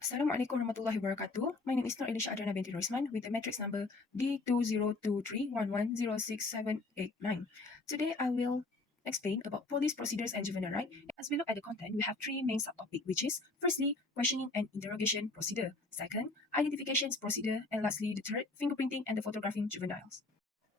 Assalamualaikum warahmatullahi wabarakatuh. My name is ELLIESYA binti RISMAN with the matrix number D202311067889. Today I will explain about police procedures and juvenile right. As we look at the content, we have three main subtopics, which is firstly, questioning and interrogation procedure, second, identifications procedure, and lastly, the third, fingerprinting and the photographing juveniles.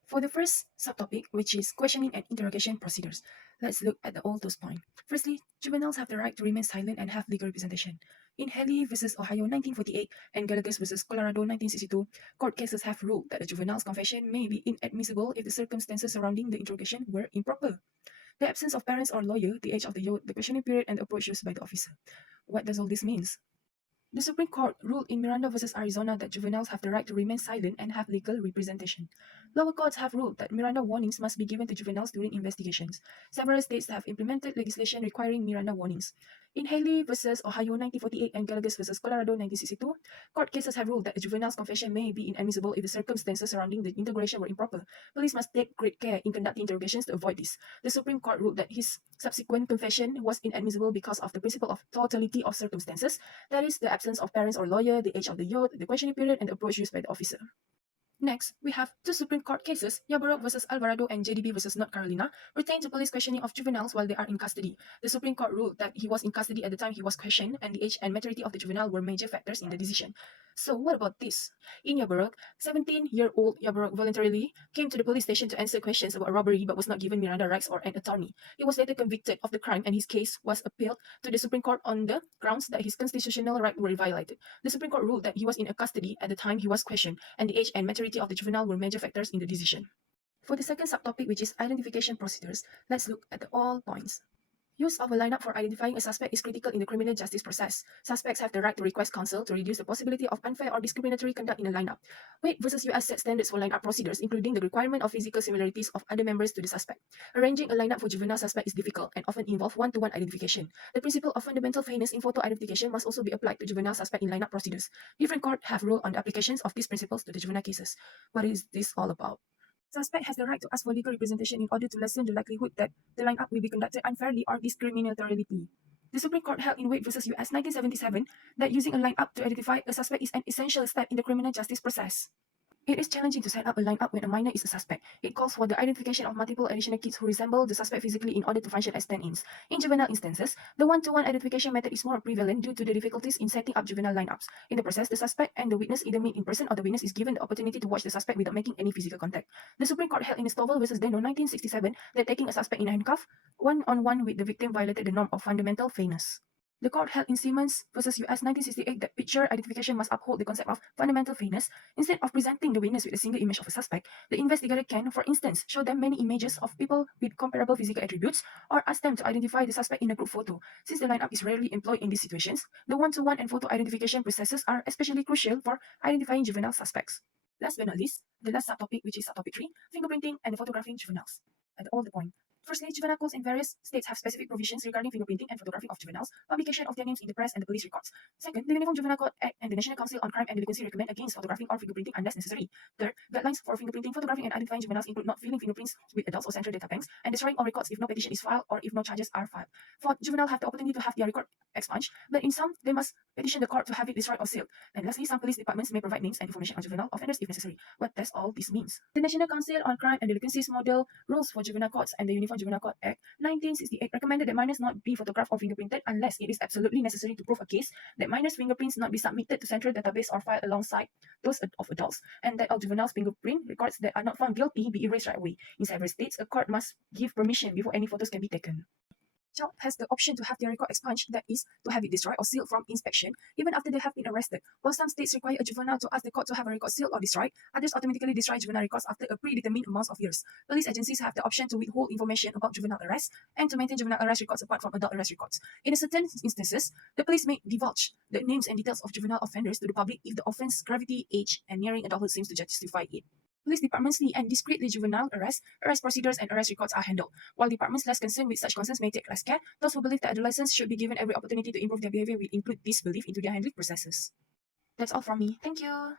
For the first subtopic, which is questioning and interrogation procedures, let's look at all those points. Firstly, juveniles have the right to remain silent and have legal representation. In Haley versus Ohio 1948 and Gallagher versus Colorado 1962, court cases have ruled that a juvenile's confession may be inadmissible if the circumstances surrounding the interrogation were improper. The absence of parents or lawyer, the age of the youth, the questioning period, and the approach used by the officer. What does all this mean? The Supreme Court ruled in Miranda versus Arizona that juveniles have the right to remain silent and have legal representation. Lower courts have ruled that Miranda warnings must be given to juveniles during investigations. Several states have implemented legislation requiring Miranda warnings. In Haley versus Ohio 1948 and Gallagher versus Colorado 1962, court cases have ruled that a juvenile's confession may be inadmissible if the circumstances surrounding the interrogation were improper. Police must take great care in conducting interrogations to avoid this. The Supreme Court ruled that his subsequent confession was inadmissible because of the principle of totality of circumstances, that is, the absence of parents or lawyer, the age of the youth, the questioning period, and the approach used by the officer. Next, we have two Supreme Court cases, Yarborough versus Alvarado and JDB versus North Carolina, pertain to police questioning of juveniles while they are in custody. The Supreme Court ruled that he was in custody at the time he was questioned, and the age and maturity of the juvenile were major factors in the decision. So what about this? In Yarborough, 17-year-old Yarborough voluntarily came to the police station to answer questions about robbery but was not given Miranda rights or an attorney. He was later convicted of the crime and his case was appealed to the Supreme Court on the grounds that his constitutional rights were violated. The Supreme Court ruled that he was in custody at the time he was questioned, and the age and maturity of the juvenile were major factors in the decision. For the second subtopic, which is identification procedures, let's look at all points. Use of a lineup for identifying a suspect is critical in the criminal justice process. Suspects have the right to request counsel to reduce the possibility of unfair or discriminatory conduct in a lineup. Wade versus US set standards for lineup procedures, including the requirement of physical similarities of other members to the suspect. Arranging a lineup for juvenile suspect is difficult and often involves one-to-one identification. The principle of fundamental fairness in photo identification must also be applied to juvenile suspect in lineup procedures. Different courts have ruled on the applications of these principles to the juvenile cases. What is this all about? Suspect has the right to ask for legal representation in order to lessen the likelihood that the lineup will be conducted unfairly or discriminatorily. The Supreme Court held in Wade versus US 1977 that using a lineup to identify a suspect is an essential step in the criminal justice process. It is challenging to set up a lineup when a minor is a suspect. It calls for the identification of multiple additional kids who resemble the suspect physically in order to function as stand-ins. In juvenile instances, the one-to-one identification method is more prevalent due to the difficulties in setting up juvenile lineups. In the process, the suspect and the witness either meet in person or the witness is given the opportunity to watch the suspect without making any physical contact. The Supreme Court held in Stovall versus Dano 1967 that taking a suspect in a handcuff, one-on-one with the victim violated the norm of fundamental fairness. The court held in Simmons versus US 1968 that picture identification must uphold the concept of fundamental fairness. Instead of presenting the witness with a single image of a suspect, the investigator can, for instance, show them many images of people with comparable physical attributes or ask them to identify the suspect in a group photo. Since the lineup is rarely employed in these situations, the one-to-one and photo identification processes are especially crucial for identifying juvenile suspects. Last but not least, the last subtopic, which is subtopic 3, fingerprinting and photographing juveniles. At all the point. Firstly, juvenile codes in various states have specific provisions regarding fingerprinting and photographing of juveniles, publication of their names in the press and the police records. Second, the Uniform Juvenile Code Act and the National Council on Crime and Delinquency recommend against photographing or fingerprinting unless necessary. Third, guidelines for fingerprinting, photographing, and identifying juveniles include not filling fingerprints with adults or central data banks, and destroying all records if no petition is filed or if no charges are filed. Fourth, juvenile have the opportunity to have their record expunged, but in some, they must petition the court to have it destroyed or sealed. And lastly, some police departments may provide names and information on juvenile offenders if necessary. What does all this mean? The National Council on Crime and Delinquency's model rules for juvenile courts and the Uniform Juvenile Code Act 1968 recommended that minors not be photographed or fingerprinted unless it is absolutely necessary to prove a case, that minors' fingerprints not be submitted to central database or filed alongside those of adults, and that all juveniles' fingerprint records that are not found guilty be erased right away. In several states, a court must give permission before any photos can be taken. Child has the option to have their record expunged, that is, to have it destroyed or sealed from inspection, even after they have been arrested. While some states require a juvenile to ask the court to have a record sealed or destroyed, others automatically destroy juvenile records after a predetermined amount of years. Police agencies have the option to withhold information about juvenile arrests and to maintain juvenile arrest records apart from adult arrest records. In certain instances, the police may divulge the names and details of juvenile offenders to the public if the offense, gravity, age, and nearing adulthood seems to justify it. Police departments and discreetly juvenile arrest procedures, and arrest records are handled. While departments less concerned with such concerns may take less care, those who believe that adolescents should be given every opportunity to improve their behavior will include this belief into their handling processes. That's all from me. Thank you.